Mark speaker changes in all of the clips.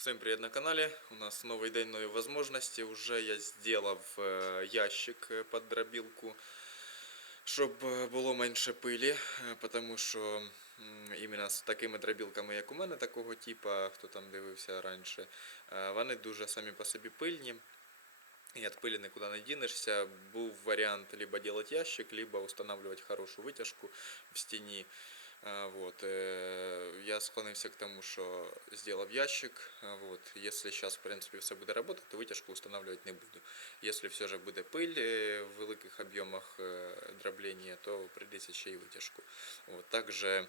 Speaker 1: Всем привет на канале. У нас новый день, новые возможности. Уже я сделав е, ящик е, під дробілку, щоб е, було менше пилі, е, тому що іменно з такими дробілками, як у мене, такого типу, хто там дивився раніше, е, вони дуже самі по собі пильні. І від пилі нікуди не дінешся. Був варіант либо делать ящик, либо устанавливать хорошу витяжку в стіні. Вот. э, Я склонився к тому, що сделав ящик. Вот. Если сейчас, в принципе, все буде работать, то витяжку устанавливать не буду. Если все же буде пиль е, в великих об'ємах е, дроблення, то прийдеться ще й витяжку. От. Также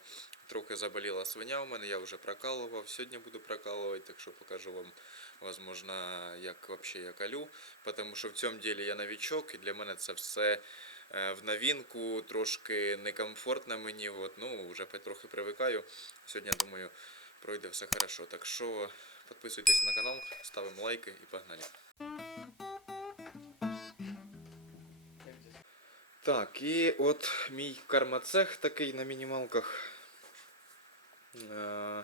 Speaker 1: трохи заболіла свиня у мене, я вже прокалував. Сьогодні буду прокалувати, так що покажу вам, возможно, як вообще я калю. Потому що в цьому ділі я новичок, і для мене це все в новинку, трошки некомфортно мені. От, ну, вже потрохи привикаю. Сьогодні, думаю, пройде все хорошо. Так що підписуйтесь на канал, ставимо лайки і погнали. Так, і от мій кармацех такий на мінімалках. Е,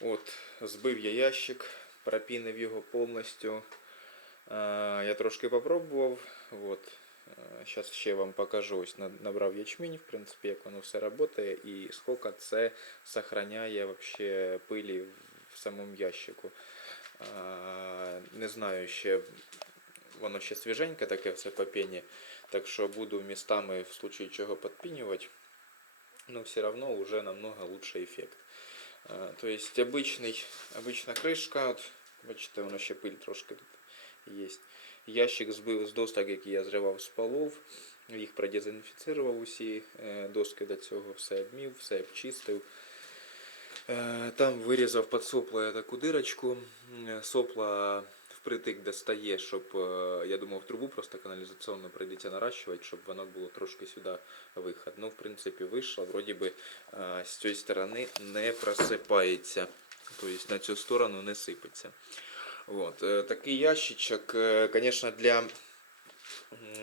Speaker 1: От, збив я ящик, пропінив його повністю. Е, Я трошки попробував. От. Зараз ще вам покажу. Ось на- набрав ячмінь, в принципі, як воно все працює і скільки це зберігає вообще пилі в самому ящику. Е, Не знаю ще, воно ще свіженьке таке все по пені. Так що буду містами в случае чого підпінювати. Но все равно уже намного лучше эффект. А, То есть обычный, обычна кришка, от, бачите, воно ще пиль трошки тут є. Ящик збив з досок, які я зривав з полов, їх продезінфіцирував усі е, доски до цього, все обмів, все обчистив. Е, Там вирізав під сопло таку дирочку. Е, Сопла впритик достає, щоб, я думав, трубу просто каналізаційну прийдеться наращувати, щоб воно було трошки сюди виход. Ну, в принципі, вийшло. Вроді би з цієї сторони не просипається. Тобто на цю сторону не сипеться. Вот. е, Такий ящичок, е, конечно, для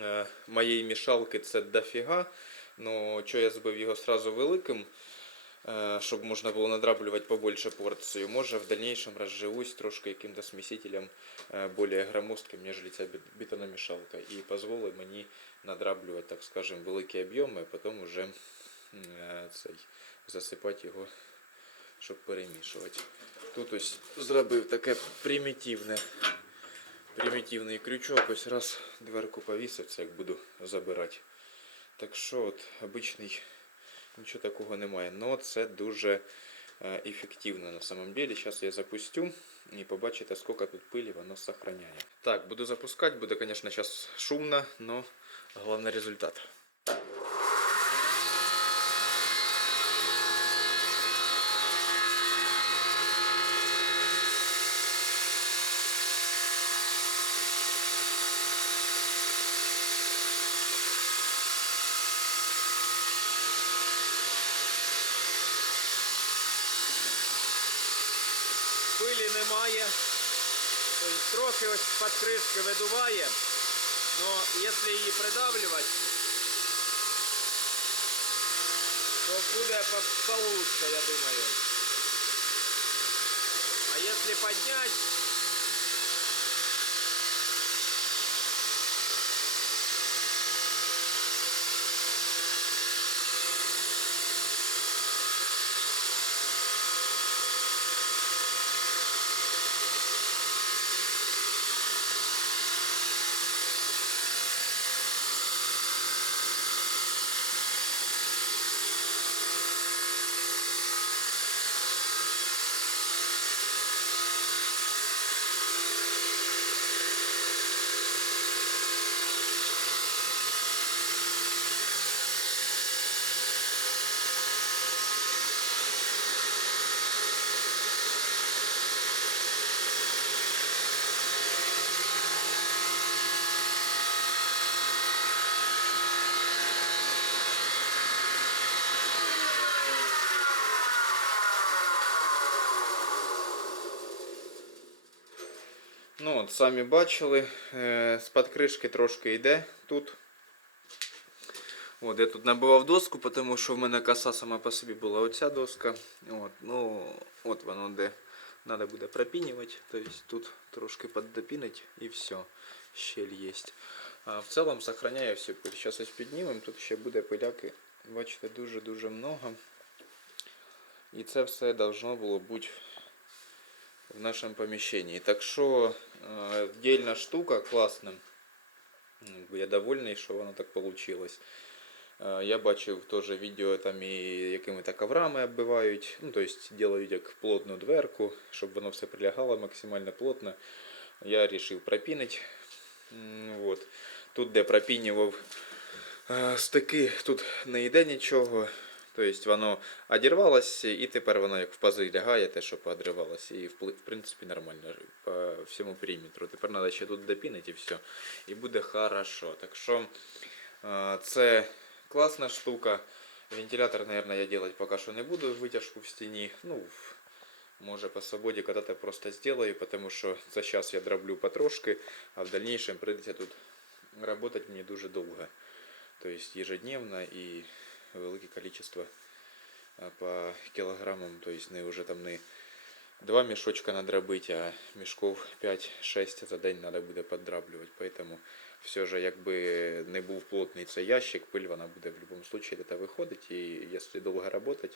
Speaker 1: е, моєї мішалки це дофіга. Но що я збив його сразу великим, щоб можна було надраблювати побольше порцію. Може в дальнейшем розживусь трошки яким-то смісителем е, более громоздким, ніж ця бет- бетономішалка. І дозволить мені надраблювати, так скажем, великі об'єми, а потім уже е, цей, засипати його, щоб перемішувати. Тут ось зробив таке примітивне, примітивний крючок. Ось раз дверку повісив, це як буду забирати. Так що от, обичний, нічого такого немає. Но це дуже е, ефективно на самом деле. Зараз я запустю і побачите, скільки тут пилі воно сохраняє. Так, буду запускати, буде, звісно, зараз шумно, но головне результат. Пилі немає. Тобто трохи ось під кришки видуває. Но якщо її придавлювати, то буде по- получше, я думаю. А если поднять, Ну от, самі бачили, е, з-під кришки трошки йде тут. От, я тут набивав доску, тому що в мене коса сама по собі була оця доска. От, ну, от воно де Надо буде пропінювати, тобто тут трошки піддопінить і все, щель є. А в цілому сохраняє всю пиль. Зараз ось піднімемо, тут ще буде пиляки, бачите, дуже-дуже много. І це все должно було бути в нашому поміщенні. Так що е, штука, класна. Я довольний, що воно так вийшло. Я бачив теж відео, там і якими-то коврами оббивають, ну, тобто делають як плотну дверку, щоб воно все прилягало максимально плотно. Я вирішив пропінити. Вот. Тут, де пропінював е, стики, тут не йде нічого. Тобто воно одірвалося і тепер воно як в пази лягає, те, що поодривалося. І в принципі нормально по всьому периметру. Тепер треба ще тут допінити і все. І буде хорошо. Так що е, це класна штука. Вентилятор, наверное, я делать пока что не буду, вытяжку в стене. Ну, може по свободе когда-то просто сделаю, потому что сейчас я дроблю потрошки, а в дальнейшем придется тут работать мне дуже долго. То есть ежедневно и велике количество по килограммам, то есть не уже там не два мешочка надробить, а мешков 5-6 за день надо буде поддраблювати. Поэтому все же, якби не був плотний цей ящик, пиль вона буде в будь-якому случае де виходить, і якщо довго працювати,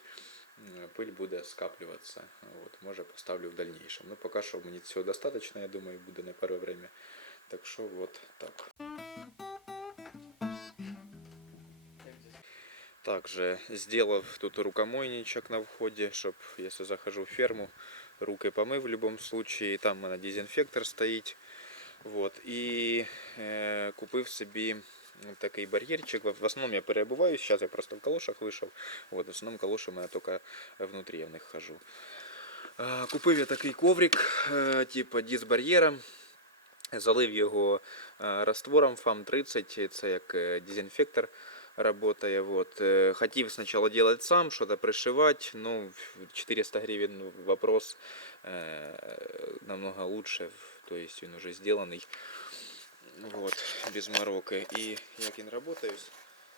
Speaker 1: пиль буде скаплюватися. От, може поставлю в дальнейшем. Ну, поки що мені цього достатньо, я думаю, буде на перше время. Так що от так. Также сделав тут рукомойничек на входе, щоб, если захожу в ферму, руки помив в любом случае. Там у мене дезінфектор стоїть. Вот. І е, купив собі такий бар'єрчик. В основному я переобуваюсь, зараз я просто в калошах вийшов. Вот, в основному калоші у мене тільки внутрі я в них хожу. Е, Купив я такий коврик, е, типу дисбар'єром. Залив його е, раствором FAM30, це як дезінфектор работає. Вот. Е, Хотів спочатку делать сам, что-то пришивать, ну 400 гривен вопрос э, намного лучше, то есть він уже сделанный. Вот, без мороки. І як він працює,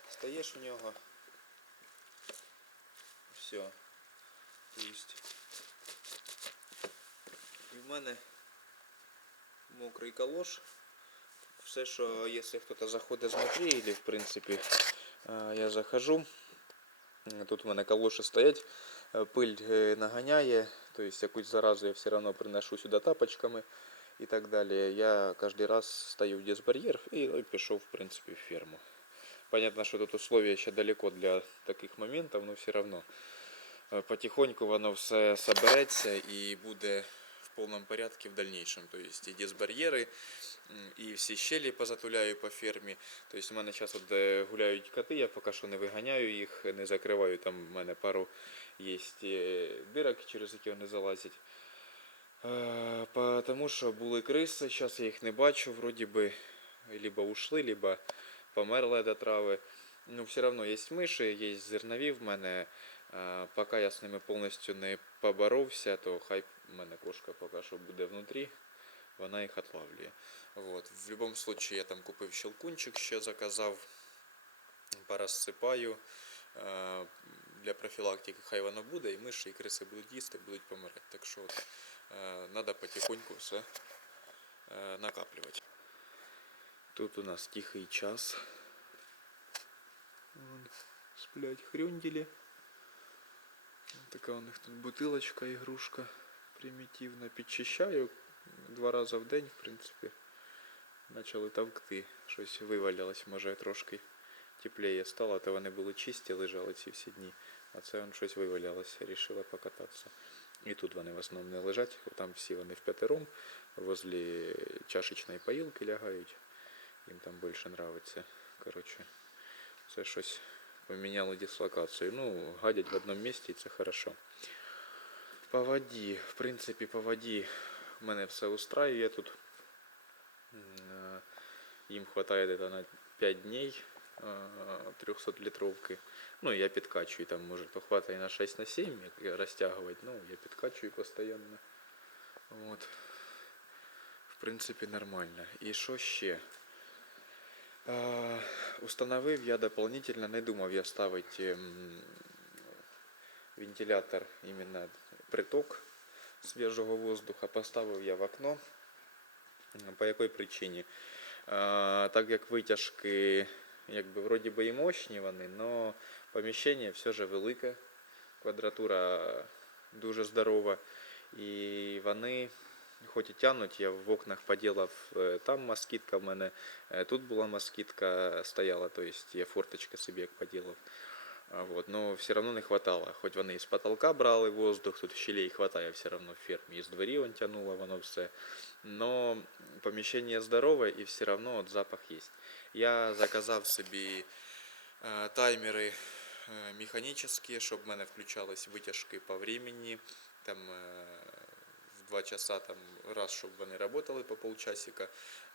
Speaker 1: стаєш в нього. Все. Есть. І в мене мокрий калош. Все, що якщо хтось заходить знутрі, или в принципі я захожу, тут в мене калоші стоять, е, пиль е, наганяє, есть якусь заразу я все равно приношу сюди тапочками і так далі. Я кожен раз стою в дисбар'єр і ну, пішов, в принципі, в ферму. Понятно, що тут условия ще далеко для таких моментів, но все е, потихоньку воно все собереться і буде в повному порядку в дальнейшем. То есть і дисбар'єри, м, і всі щелі позатуляю по фермі. Тобто у мене зараз от де гуляють коти, я поки що не виганяю їх, не закриваю. Там в мене пару є дирок, через які вони залазять. Е, Потому що були криси, зараз я їх не бачу, вроді би либо ушли, либо померли до трави. Ну, все одно є миші, є зернові в мене. Е, Поки я з ними повністю не поборовся, то хай в мене кошка поки що буде внутрі, вона їх отлавлює. Вот. В будь-якому випадку я там купив щелкунчик, ще заказав, порозсипаю. Е, Для профілактики хай воно буде, і миші, і криси будуть їсти, будуть помирати. Так що от, е, надо потихоньку все е, накаплювати. Тут у нас тихий час. Вон, сплять хрюндели. Така у них тут бутилочка, ігрушка примітивна. Підчищаю два рази в день, в принципі. Почали товкти. Щось вивалялось, може трошки тепліє стало, то вони були чисті, лежали ці всі дні. А це он щось вивалялося, рішила покататися. І тут вони в основному не лежать, там всі вони в п'ятером, возле чашечної поїлки лягають. Їм там більше нравиться. Коротше, це щось поміняли дислокацію. Ну, гадять в одному місці, це хорошо. По воді, в принципі, по воді мене все устраює тут. М, е, Їм хватає на 5 дней 300 літровки. Ну, я підкачую, там, може, то на 6 на 7 як розтягувати, ну, я підкачую постійно. Вот. В принципі, нормально. І що ще? Установив я дополнительно, не думав я ставити вентилятор іменно приток свіжого воздуха. Поставив я в окно. По якій причині? Так як витяжки, якби вроді би і мощні вони, але поміщення все ж велике, квадратура дуже здорова. І вони, хоч і тянуть, я в окнах поділав, е, там москітка в мене, е, тут була москітка стояла, то есть я форточка собі як поділав. А Вот, но все равно не хватало. Хоть вони із потолка брали воздух, тут щелей хватає все равно в фермі. Із дворі он тянуло воно все. Но поміщення здорове і все равно от запах є. Я заказав собі е, таймери е, механічні, щоб в мене включались витяжки по времени. Там е, в 2 часа там раз, щоб вони працювали по полчасика,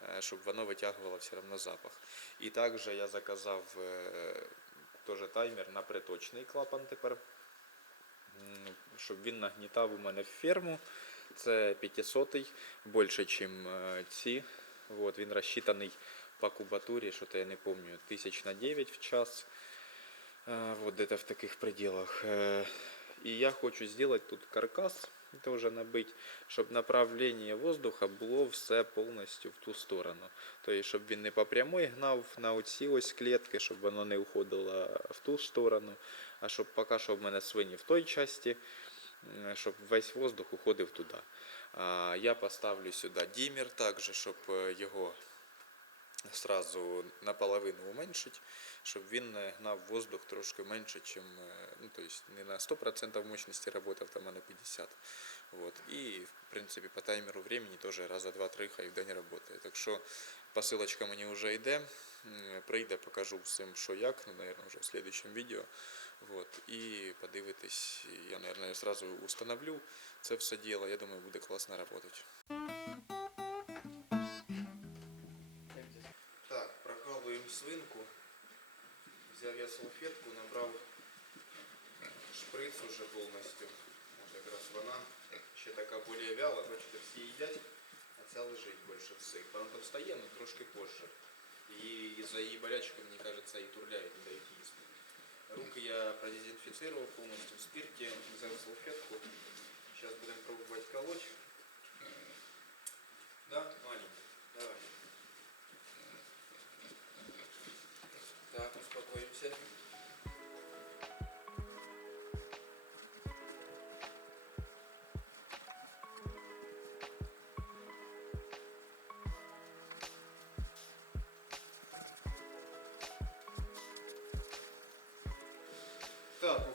Speaker 1: е, щоб воно витягувало все одно запах. І також я заказав е, теж таймер на приточний клапан тепер, щоб він нагнітав у мене в ферму. Це 500 більше, ніж ці. Вот, він розчитаний по кубатурі, що то я не пам'ятаю, 1000 на 9 в час. Вот где-то в таких пределах. И я хочу сделать тут каркас, тоже набить, щоб направлення воздуха було все повністю в ту сторону. Тобто, щоб він не по прямой гнав на оці ось клітки, щоб воно не уходило в ту сторону, а щоб поки що в мене свині в той часті, щоб весь воздух уходив туди. Я поставлю сюди дімер також, щоб його сразу наполовину уменьшить, щоб він е, гнав воздух трошки менше, чим, е, ну, то есть не на 100% мощности работав, там, а на 50%. Вот. І, в принципі, по таймеру времени теж раза два-три хай в день работает. Так що посилочка мені вже йде. Прийде, покажу всім, що як, ну, наверное, вже в следующем відео. Вот. І подивитись, я, наверное, сразу установлю це все діло. Я думаю, буде класно работать. свинку. Взяв я салфетку, набрав шприц уже повністю. От якраз вона ще така більш вяла, бачите, всі їдять, а ця лежить більше всіх. Вона там встає, але трошки позже. І за її болячки, мені кажется, і турляють, не дають їсти. Руки я продезинфицировал полностью в спирте, взял салфетку. Сейчас будем пробовать колоть.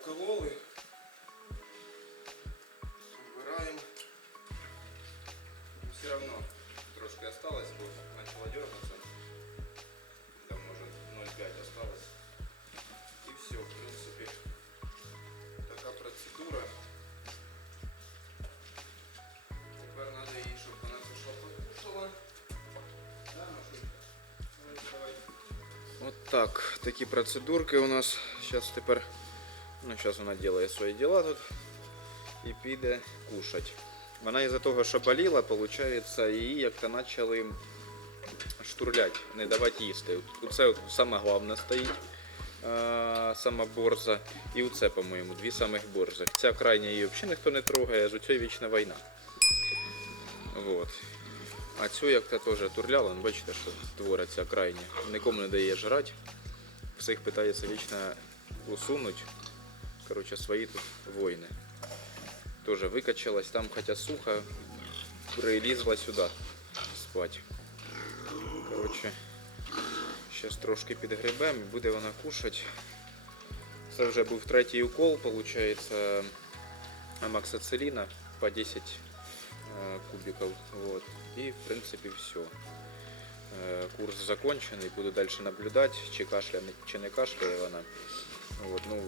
Speaker 1: Так, укололи. Убираем. Все равно трошки осталось, бо начало дергаться. Там может 0,5 осталось. И все, в принципе. Такая процедура. Тепер надо їй, щоб вона пішла покушала. Да? Давай, давай. Вот так, такі процедурки у нас. Сейчас тепер, ну зараз вона делає свої діла тут і піде кушать. Вона із-за того, що боліла, виходить, її як-то почали штурлять, не давати їсти. Оце саме головне стоїть. Сама борза і оце, по-моєму, дві самих борзих. Ця крайня її взагалі ніхто не трогає, з оцею вічна війна. Вот. А цю як-то теж турляла, ну, бачите, що твориться крайня. Нікому не дає жрати. Всіх питається вічно усунуть. Короче, свої тут воїни. Тоже выкачалась, там хотя сухо, прилізла сюди спать. Короче, зараз трошки підгребем і вона кушать. Це вже був третій укол, виходить, амоксициліна по 10 е, кубиків. Вот. І в принципі все. Курс закончений, буду далі наблюдати, чи кашляє, чи не кашляє вона. Вот, ну,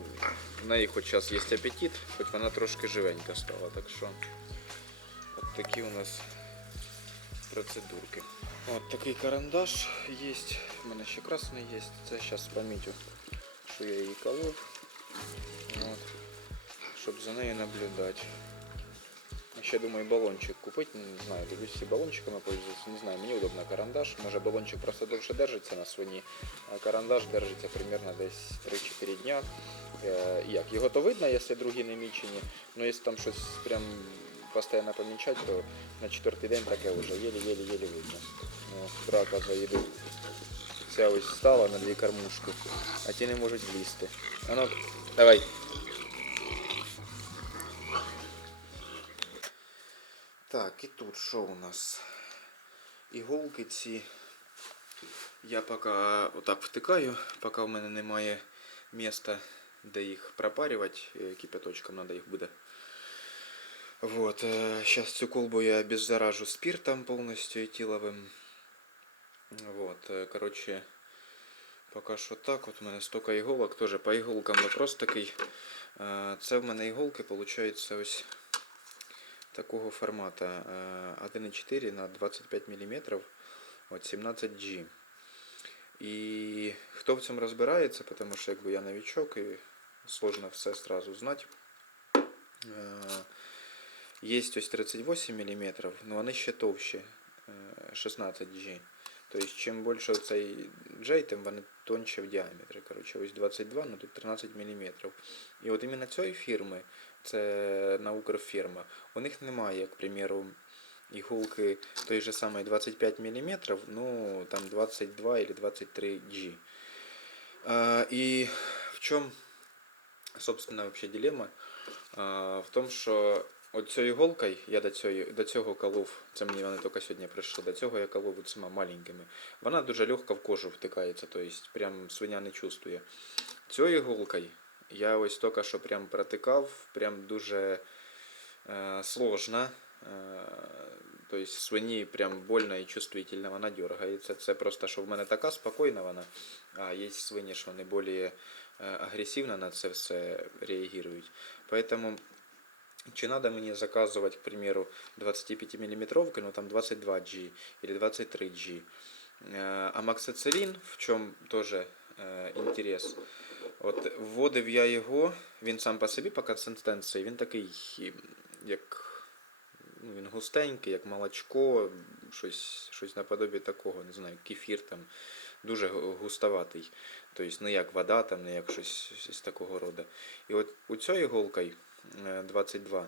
Speaker 1: в неї хоч зараз є апетит, хоч вона трошки живенька стала, так що от такі у нас процедурки. От такий карандаш є, у мене ще красний є, це зараз помітю, що я її колов, от, щоб за нею наблюдати. Ще думаю балончик купити, ну, не знаю, дивлюсь всі балончиками пользуюсь, не знаю, мені удобно карандаш, може балончик просто довше держиться на свині, а карандаш держиться примерно десь 3-4 дня. Е, Як? Його то видно, якщо другі не мічені, ну якщо там щось прям постійно помічати, то на четвертий день таке вже єлі-єлі-єлі видно. Ну, драка за їду. Ця ось стала на дві кормушки, а ті не можуть влізти. А ну, давай. Так, і тут що у нас? Іголки ці. Я поки отак втикаю, поки в мене немає міста, де їх пропарювати, е, кипяточком треба їх буде. Вот, сейчас цю колбу я обеззаражу спиртом полностью этиловым. Вот, э, короче, поки що так. От у мене стільки іголок, теж по іголкам вопрос такий. Е, Це в мене іголки, виходить, ось такого формата. е, 1,4 на 25 мм, от 17G. І хто в цьому розбирається, тому що якби я новичок і сложно все сразу знати. Есть ось 38 мм, но они еще товщі, е, 16G. Тобто, чим більше цей джей, тим вони тонші в діаметрі. Коротше, ось 22, ну тут 13 мм. І от іменно цієї фірми, це на Укрфірма, у них немає, як, к примеру, іголки той же самої 25 мм, ну там 22 или 23 G. А, і в чому, собственно, вообще дилемма? А, в тому, що от цією іголкою я до цього, до цього колов, це мені вони тільки сьогодні прийшли, до цього я колов цими маленькими. Вона дуже легко в кожу втикається, тобто прям свиня не чувствує. Цією іголкою я ось тільки що прям протикав, прям дуже е, сложно. Е, свині прям больно і чувствительно вона дергається. Це просто, що в мене така спокійна вона, а є свині, що вони більш е, агресивно на це все реагують. Поэтому чи надо мне заказывать, к примеру, 25 миллиметровки, ну там 22G или 23G. Э, Амоксицилін, в чому теж е, інтерес. От вводив я його, він сам по собі по консистенції, він такий, як ну, він густенький, як молочко, щось, щось наподобі такого, не знаю, кефір там, дуже гу- густоватий. Тобто не як вода, там, не як щось, щось такого роду. І от у цією іголкою е, 22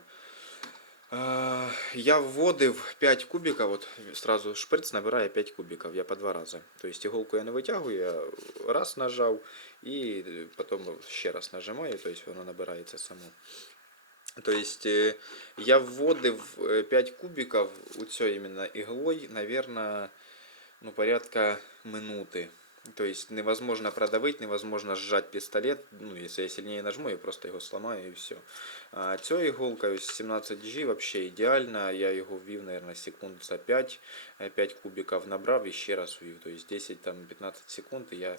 Speaker 1: е, я вводив 5 кубиків, от сразу шприц набирає 5 кубиків, я по два рази. Тобто іголку я не витягую, я раз нажав і потім ще раз нажимаю, тобто воно набирається само. Тобто е, я вводив 5 кубиків у цій іменно іглою, наверное, ну, порядка минуты. То есть невозможно продавить, невозможно сжать пистолет. Ну, если я сильнее нажму, я просто його сломаю і все. А ця іголка 17G вообще ідеальна. Я його ввів, наверное, секунд за 5. 5 кубиків набрав і ще раз ввів. То есть 10-15 секунд і я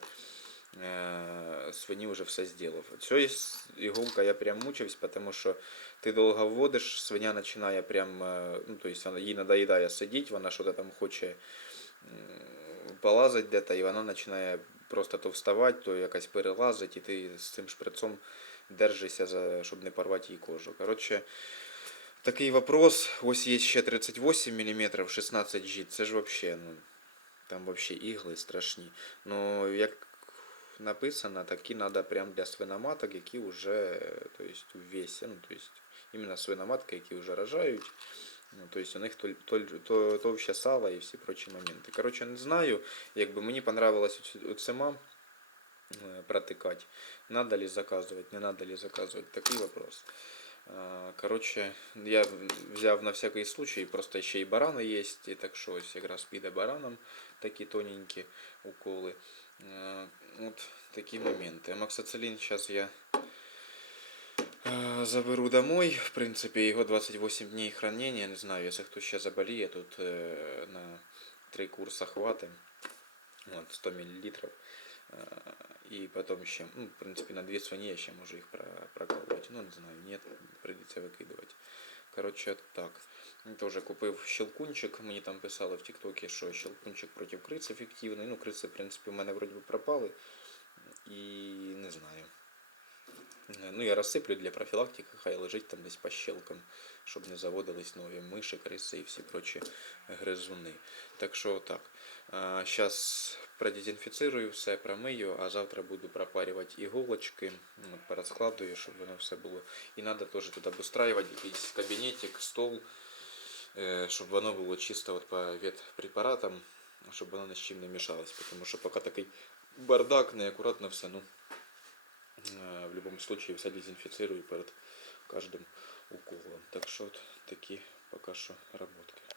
Speaker 1: э, свині вже все зробив. Цією іголка я прям мучився, тому що ти довго вводиш, свиня починає прям, е, ну, то есть їй надоїдає сидіти, вона щось там хоче полазить де-то, і вона починає просто то вставати, то якось перелазить, і ти з цим шприцом держишся, за, щоб не порвати їй кожу. Коротше, такий вопрос. Ось є ще 38 мм, 16G, це ж вообще, ну, там вообще ігли страшні. Ну, як написано, такі треба прям для свиноматок, які вже, то есть, у весі, ну, то есть, іменно свиноматки, які вже рожають. Ну, то есть у них толь, толь, то, товще сало і всі прочі моменти. Коротше, не знаю, якби мені понравилось у цима э, протыкать. Надо ли заказывать, не надо ли заказывать, такий вопрос. А, Коротше, я взяв на всякий случай, просто ще й барани є, і так що ось якраз піде баранам такі тоненькі уколи. Е, От такі моменти. Амоксицилін зараз я Э, Заберу домой. В принципе, его 28 дней хранения. Не знаю, если кто сейчас заболеє, тут э, на три курса хватит. Вот, 100 миллилитров. Э, И потом еще, ну, в принципе, на две свиньи я ще можу їх про- прокалывать. Ну, не знаю, нет, придется викидувати. Коротше, так. Тоже купив щелкунчик. Мені там писали в Тіктокі, що щелкунчик проти криц ефективний. Ну, криці, в принципі, у мене вроді би пропали. І не знаю. Ну, я розсиплю для профілактики, хай лежить там десь по щелкам, щоб не заводились нові миші, криси і всі прочі гризуни. Так що так. Зараз продезінфіцирую все, промию, а завтра буду пропарювати іголочки, от, порозкладую, щоб воно все було. І треба теж тут обустраювати якийсь кабінетик, стол, Е, щоб воно було чисто от по ветпрепаратам, щоб воно ні з чим не мішалось. Тому що поки такий бардак, неаккуратно все. Ну, в будь-якому случае все дезинфицирую перед каждым уколом. Так що от такі поки що роботки.